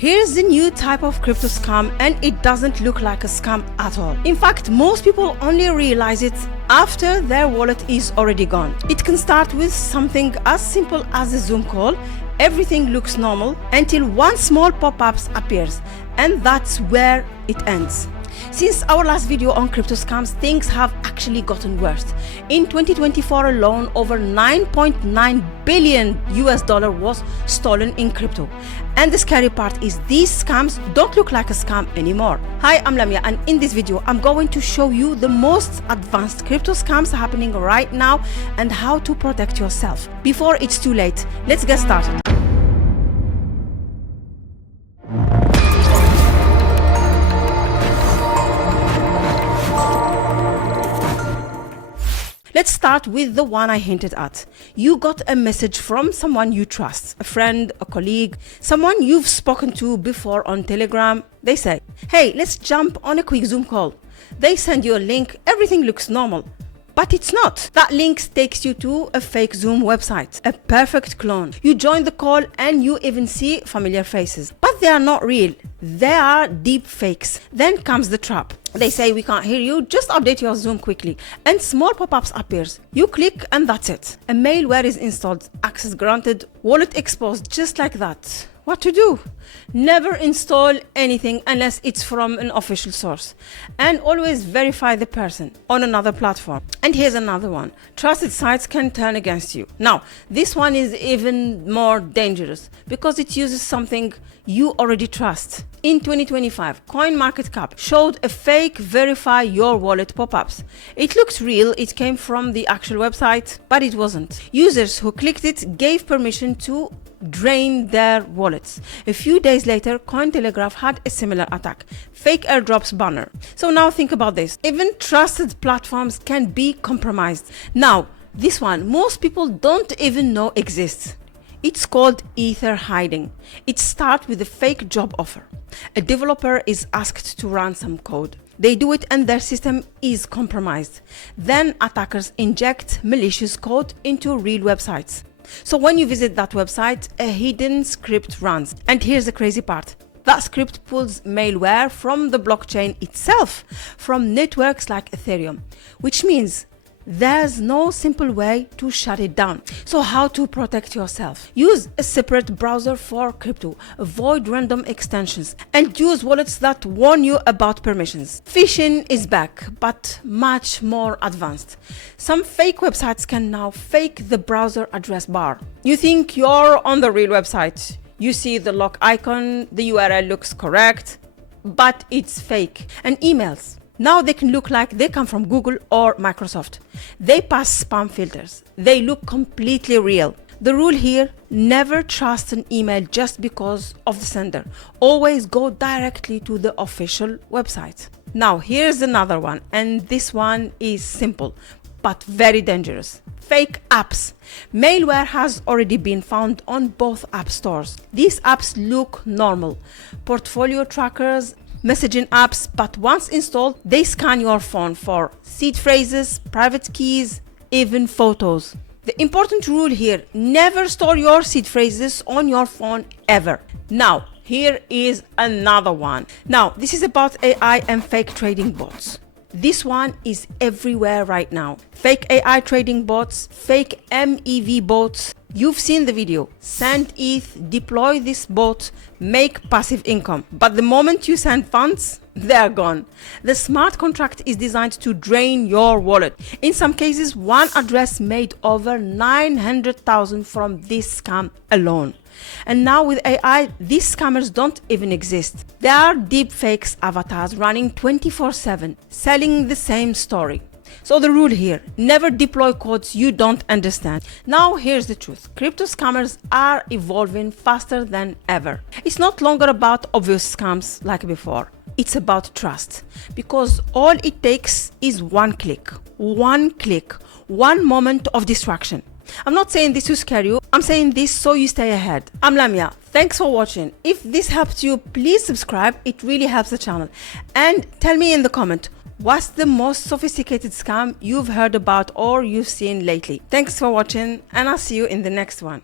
Here's the new type of crypto scam, and it doesn't look like a scam at all. In fact, most people only realize it after their wallet is already gone. It can start with something as simple as a Zoom call. Everything looks normal until one small pop-up appears, and that's where it ends. Since our last video on crypto scams, things have actually gotten worse. In 2024 alone, over 9.9 billion US dollar was stolen in crypto. And the scary part is these scams don't look like a scam anymore. Hi, I'm Lamia, and in this video, I'm going to show you the most advanced crypto scams happening right now and how to protect yourself. Before it's too late, let's get started. Let's start with the one I hinted at. You got a message from someone you trust, a friend, a colleague, someone you've spoken to before on Telegram. They say, hey, let's jump on a quick Zoom call. They send you a link, everything looks normal. But it's not. That link takes you to a fake Zoom website, a perfect clone. You join the call and you even see familiar faces. But they are not real. They are deepfakes. Then comes the trap. They say, we can't hear you, just update your Zoom quickly. And small pop-ups appears. You click and that's it. A malware is installed, access granted, wallet exposed, just like that. What to do? Never install anything unless it's from an official source. And always verify the person on another platform. And here's another one. Trusted sites can turn against you. Now, this one is even more dangerous because it uses something you already trust. In 2025, CoinMarketCap showed a fake verify your wallet pop-ups. It looked real, it came from the actual website, but it wasn't. Users who clicked it gave permission to drain their wallets. A few days later, Cointelegraph had a similar attack. Fake airdrops banner. So now think about this. Even trusted platforms can be compromised. Now, this one, most people don't even know exists. It's called ether hiding. It starts with a fake job offer. A developer is asked to run some code. They do it and their system is compromised. Then attackers inject malicious code into real websites. So when you visit that website, a hidden script runs. And here's the crazy part. That script pulls malware from the blockchain itself, from networks like Ethereum, which means there's no simple way to shut it down. So how to protect yourself? Use a separate browser for crypto, avoid random extensions, and use wallets that warn you about permissions. Phishing is back, but much more advanced. Some fake websites can now fake the browser address bar. You think you're on the real website. You see the lock icon, the URL looks correct, but it's fake. And emails. Now they can look like they come from Google or Microsoft. They pass spam filters. They look completely real. The rule here, never trust an email just because of the sender. Always go directly to the official website. Now here's another one, and this one is simple but very dangerous. Fake apps. Malware has already been found on both app stores. These apps look normal. Portfolio trackers, messaging apps, but once installed, they scan your phone for seed phrases, private keys, even photos. The important rule here, never store your seed phrases on your phone ever. Now, here is another one. Now, this is about AI and fake trading bots. This one is everywhere right now. Fake AI trading bots, fake MEV bots. You've seen the video. Send ETH, deploy this bot, make passive income. But the moment you send funds, they're gone. The smart contract is designed to drain your wallet. In some cases, one address made over 900,000 from this scam alone. And now with AI, these scammers don't even exist. There are deepfakes avatars running 24/7, selling the same story. So the rule here, never deploy codes you don't understand. Now here's the truth. Crypto scammers are evolving faster than ever. It's not longer about obvious scams like before. It's about trust. Because all it takes is one click, one moment of distraction. I'm not saying this to scare you. I'm saying this so you stay ahead. I'm Lamia. Thanks for watching. If this helped you, please subscribe. It really helps the channel. And tell me in the comment, what's the most sophisticated scam you've heard about or you've seen lately? Thanks for watching, and I'll see you in the next one.